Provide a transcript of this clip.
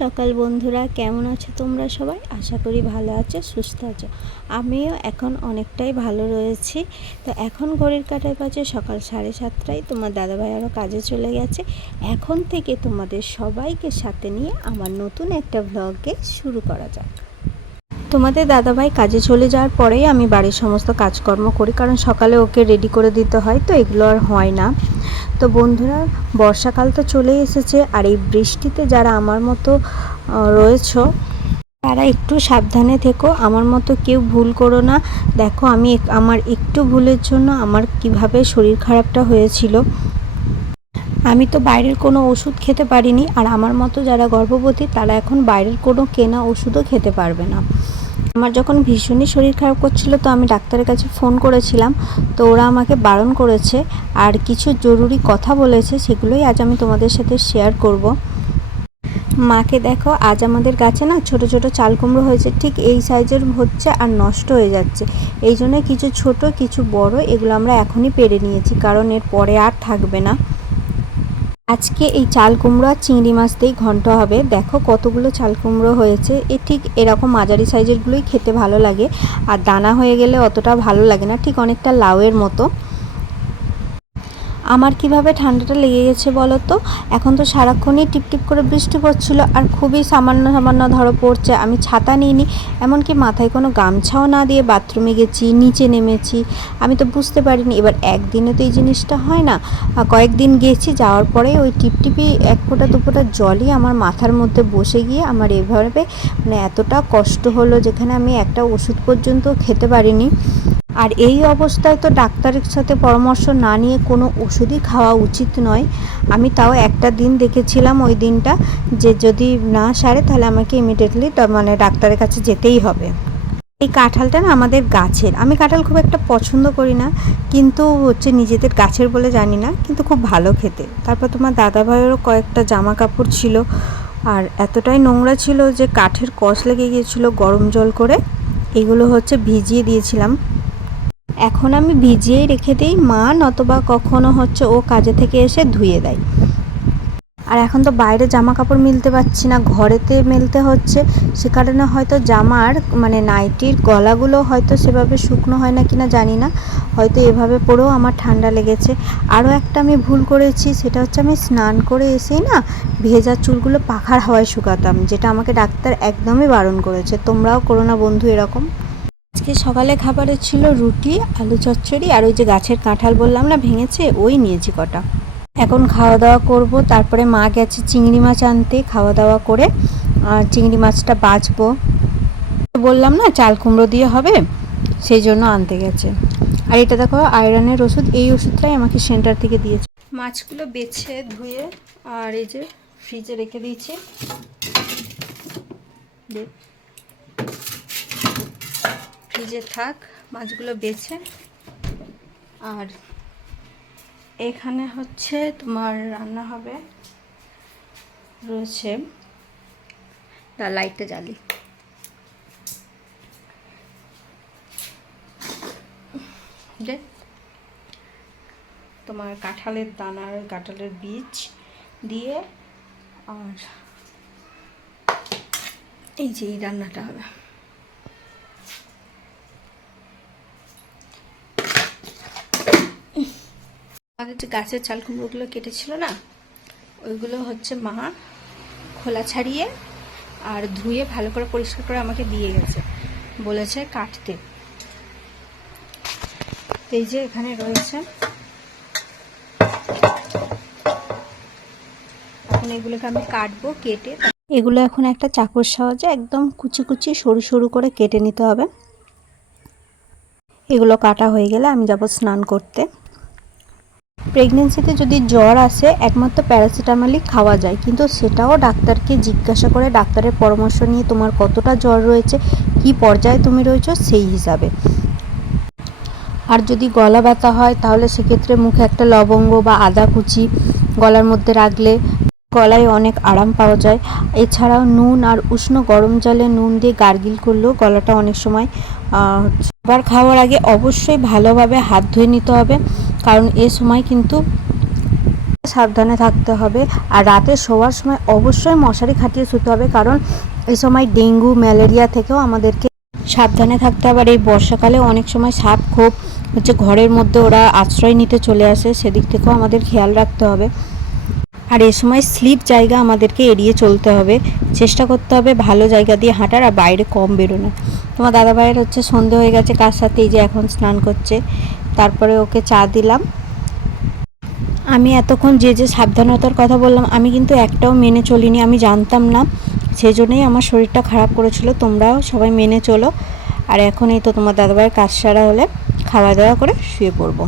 সকাল বন্ধুরা, কেমন আছো তোমরা সবাই? আশা করি ভালো আছো, সুস্থ আছো। আমিও এখন অনেকটাই ভালো রয়েছি। তো এখন ঘড়ির কাঁটায় বাজে সকাল 7:30। তোমার দাদাভাই আরও কাজে চলে গেছে। এখন থেকে তোমাদের সবাইকে সাথে নিয়ে আমার নতুন একটা ব্লগে শুরু করা যাক। তোমাদের দাদাভাই কাজে চলে যাওয়ার পরেই আমি বাড়ির সমস্ত কাজকর্ম করি, কারণ সকালে ওকে রেডি করে দিতে হয়, তো এগুলো আর হয় না। তো বন্ধুরা, বর্ষাকাল তো চলেই এসেছে, আর এই বৃষ্টিতে যারা আমার মতো রয়েছো তারা একটু সাবধানে থেকো। আমার মতো কেউ ভুল করো না। দেখো, আমি আমার একটু ভুলের জন্য আমার কিভাবে শরীর খারাপটা হয়েছিল। আমি তো বাইরের কোনো ওষুধ খেতে পারিনি, আর আমার মতো যারা গর্ভবতী তারা এখন বাইরের কোনো কেনা ওষুধও খেতে পারবে না। আমার যখন ভীষণই শরীর খারাপ করছিল, তো আমি ডাক্তারের কাছে ফোন করেছিলাম, তো ওরা আমাকে বারণ করেছে আর কিছু জরুরি কথা বলেছে, সেগুলোই আজ আমি তোমাদের সাথে শেয়ার করব। মাকে দেখো, আজ আমাদের গাছে না ছোট ছোট চাল কুমড়ো হয়েছে, ঠিক এই সাইজের হচ্ছে আর নষ্ট হয়ে যাচ্ছে। এই জন্য কিছু ছোট কিছু বড় এগুলো আমরা এখনই পেরে নিয়েছি, কারণ এর পরে আর থাকবে না। আজকে এই চাল কুমড়ো আর চিংড়ি মাছ দিয়েই ঘন্ট হবে। দেখো কতগুলো চাল কুমড়ো হয়েছে। ঠিক এরকম মাঝারি সাইজেরগুলোই খেতে ভালো লাগে, আর দানা হয়ে গেলে অতটা ভালো লাগে না, ঠিক অনেকটা লাউয়ের মতো। আমার কিভাবে ঠান্ডাটা লেগে গেছে বলো তো? এখন তো সারাক্ষণই টিপটিপ করে বৃষ্টি পড়ছিল, আর খুবই সামান্য সামান্য ধরো পড়ছে। আমি ছাতা নিইনি, এমনকি মাথায় কোনো গামছাও না দিয়ে বাথরুমে গেছি, নিচে নেমেছি। আমি তো বুঝতে পারিনি। এবার একদিনে তো এই জিনিসটা হয় না, কয়েকদিন গেছি, যাওয়ার পরে ওই টিপটিপি এক ফোঁটা দু ফোঁটা জলই আমার মাথার মধ্যে বসে গিয়ে আমার এভাবে এতটা কষ্ট হলো, যেখানে আমি একটা ওষুধ পর্যন্ত খেতে পারিনি। আর এই অবস্থায় তো ডাক্তারের সাথে পরামর্শ না নিয়ে কোনো ওষুধই খাওয়া উচিত নয়। আমি তাও একটা দিন দেখেছিলাম, ওই দিনটা যে যদি না সারে তাহলে আমাকে ইমিডিয়েটলি ডাক্তারের কাছে যেতেই হবে। এই কাঁঠালটা না আমাদের গাছের। আমি কাঁঠাল খুব একটা পছন্দ করি না, কিন্তু নিজেদের গাছের বলে জানি না, কিন্তু খুব ভালো খেতে। তারপর তোমার দাদাভাইয়েরও কয়েকটা জামা কাপড় ছিল, আর এতটাই নোংরা ছিল যে কাঠের কষ লেগে গিয়েছিল। গরম জল করে এগুলো ভিজিয়ে দিয়েছিলাম। এখন আমি ভিজিয়েই রেখে দিই, মা নতবা কখনো ও কাজে থেকে এসে ধুয়ে দেয়। আর এখন তো বাইরে জামা কাপড় মিলতে পারছি না, ঘরেতে মেলতে হচ্ছে। সে কারণে হয়তো জামার নাইটির গলাগুলো হয়তো সেভাবে শুকনো হয় না কিনা জানি না, হয়তো এভাবে পরেও আমার ঠান্ডা লেগেছে। আরও একটা আমি ভুল করেছি, সেটা আমি স্নান করে এসেই না ভেজা চুলগুলো পাখার হাওয়ায় শুকাতাম, যেটা আমাকে ডাক্তার একদমই বারণ করেছে। তোমরাও করো না বন্ধু এরকম। আজকে সকালে খাবারে ছিল রুটি, আলু চচ্চড়ি, আর ওই যে গাছের কাঁঠাল বললাম না ভেঙেছে, ওই নিয়েছি কটা। এখন খাওয়া দাওয়া করব। তারপরে মা গেছে চিংড়ি মাছ আনতে, খাওয়া দাওয়া করে চিংড়ি মাছটা বাছবো। বললাম না চাল কুমড়ো দিয়ে হবে, সেই জন্য আনতে গেছে। আর এটা দেখো আয়রনের ওষুধ, এই ওষুধটাই আমাকে সেন্টার থেকে দিয়েছে। মাছগুলো বেছে ধুয়ে আর এই যে ফ্রিজে রেখে দিয়েছি। ফ্রিজে থাক মাছগুলো বেছে। আর এখানে তোমার রান্না হবে রয়েছে, লাইটটা জ্বালি। তোমার কাঁঠালের দানার কাঁঠালের বীজ দিয়ে, আর এই যে এই রান্নাটা হবে। আমাদের যে গাছের চাল কুমড়োগুলো কেটেছিল না, ওইগুলো মা খোলা ছাড়িয়ে আর ধুয়ে ভালো করে পরিষ্কার করে আমাকে দিয়ে গেছে, বলেছে কাটতে। এই যে এখানে রয়েছে, এখন এগুলোকে আমি কাটবো। কেটে এগুলো এখন একটা চাকুর সাহায্যে একদম কুচি কুচি সরু সরু করে কেটে নিতে হবে। এগুলো কাটা হয়ে গেলে আমি যাব স্নান করতে। প্রেগনেন্সিতে যদি জ্বর আসে একমাত্র প্যারাসিটামলই খাওয়া যায়, কিন্তু সেটাও ডাক্তারকে জিজ্ঞাসা করে, ডাক্তারের পরামর্শ নিয়ে তোমার কতটা জ্বর রয়েছে, কি পর্যায়ে তুমি রয়েছো সেই হিসাবে। আর যদি গলা ব্যথা হয় তাহলে সেক্ষেত্রে মুখে একটা লবঙ্গ বা আদা কুচি গলার মধ্যে রাখলে গলায় অনেক আরাম পাওয়া যায়। এছাড়াও নুন আর উষ্ণ গরম জলে নুন দিয়ে গার্গিল করলেও গলাটা অনেক সময় খাবার খাওয়ার আগে অবশ্যই ভালোভাবে হাত ধুয়ে নিতে হবে, কারণ এ সময় কিন্তু সাবধানে থাকতে হবে। আর রাতে শোয়ার সময় অবশ্যই মশারি খাটিয়ে শুতে হবে, কারণ এই সময় ডেঙ্গু ম্যালেরিয়া থেকেও আমাদেরকে সাবধানে থাকতে হবে। আর এই বর্ষাকালে অনেক সময় সাপ খোপ হচ্ছে ঘরের মধ্যে ওরা আশ্রয় নিতে চলে আসে, সেদিক থেকেও আমাদের খেয়াল রাখতে হবে। আর এই সময় স্লিপ জায়গা আমাদেরকে এড়িয়ে চলতে হবে, চেষ্টা করতে হবে ভালো জায়গা দিয়ে হাঁটার, আর বাইরে কম বেরোনো। তোমার দাদাভাইয়ের হচ্ছে সন্ধে হয়ে গেছে, কার সাথে এই যে এখন স্নান করছে, তারপরে ওকে চা দিলাম। আমি এতক্ষণ যে যে সাবধানতার কথা বললাম আমি কিন্তু একটাও মেনে চলিনি, আমি জানতাম না, সেই জন্যই আমার শরীরটা খারাপ করেছিল। তোমরাও সবাই মেনে চলো। আর এখন এই তো তোমার দাদাভাইয়ের কাজ সারা হলে খাওয়া দাওয়া করে শুয়ে পড়বো।